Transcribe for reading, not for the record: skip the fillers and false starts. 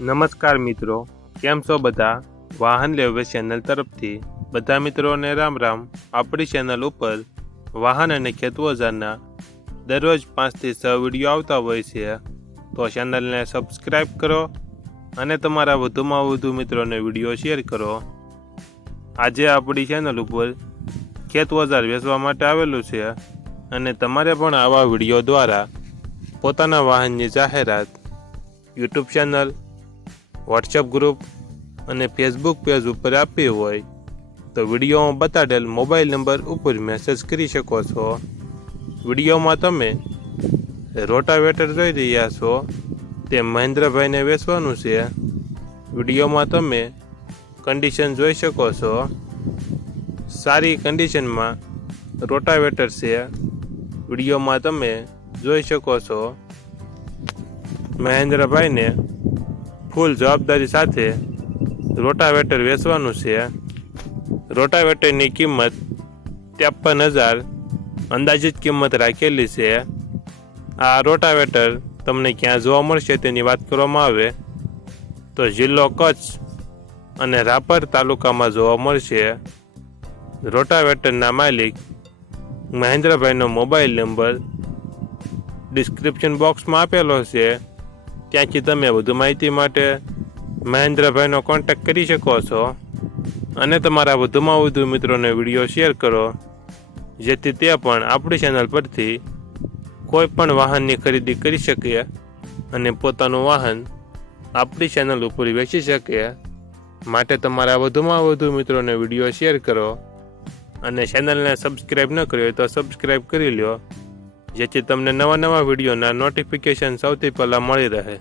નમસ્કાર મિત્રો, કેમ છો બધા? વાહન લેવે ચેનલ તરફથી બધા મિત્રોને રામ રામ. આપણી ચેનલ ઉપર વાહન અને ખેત ઓજારના દરરોજ 5 થી 6 વિડીયો આવતા હોય છે, તો ચેનલને સબસ્ક્રાઈબ કરો અને તમારા વધુમાં વધુ મિત્રોને વિડીયો શેર કરો. આજે આપણી ચેનલ ઉપર ખેત ઓજાર વેચવા માટે આવેલું છે અને તમારે પણ આવા વિડીયો દ્વારા પોતાના વાહનની જાહેરાત યુટ્યુબ ચેનલ, વોટ્સએપ ગ્રુપ અને ફેસબુક પેજ ઉપર આપવી હોય તો વિડીયોમાં બતાડેલ મોબાઈલ નંબર ઉપર મેસેજ કરી શકો છો. વિડીયોમાં તમે રોટાવેટર જોઈ રહ્યા છો, તે મહેન્દ્રભાઈને વેચવાનું છે. વિડીયોમાં તમે કન્ડિશન જોઈ શકો છો. સારી કન્ડિશનમાં રોટાવેટર છે. વિડીયોમાં તમે જોઈ શકો છો. મહેન્દ્રભાઈને ફૂલ જવાબદારી સાથે રોટાવેટર વેચવાનું છે. રોટાવેટરની કિંમત 53,000 અંદાજિત કિંમત રાખેલી છે. આ રોટાવેટર તમને ક્યાં જોવા મળશે તેની વાત કરવામાં આવે તો જિલ્લો કચ્છ અને રાપર તાલુકામાં જોવા મળશે. રોટાવેટરના માલિક મહેન્દ્રભાઈનો મોબાઈલ નંબર ડિસ્ક્રિપ્શન બોક્સમાં આપેલો છે, ત્યાંથી તમે વધુ માહિતી માટે મહેન્દ્રભાઈનો કોન્ટેક્ટ કરી શકો છો અને તમારા વધુમાં વધુ મિત્રોને વિડીયો શેર કરો, જેથી તે પણ આપણી ચેનલ પરથી કોઈ પણ વાહનની ખરીદી કરી શકે અને પોતાનું વાહન આપણી ચેનલ ઉપર વેચી શકે. માટે તમારા વધુમાં વધુ મિત્રોને વિડીયો શેર કરો અને ચેનલને સબસ્ક્રાઈબ ન કરી હોય તો સબસ્ક્રાઈબ કરી લો, જેથી તમને નવા વિડીયોના નોટિફિકેશન સૌથી પહેલાં મળી રહે.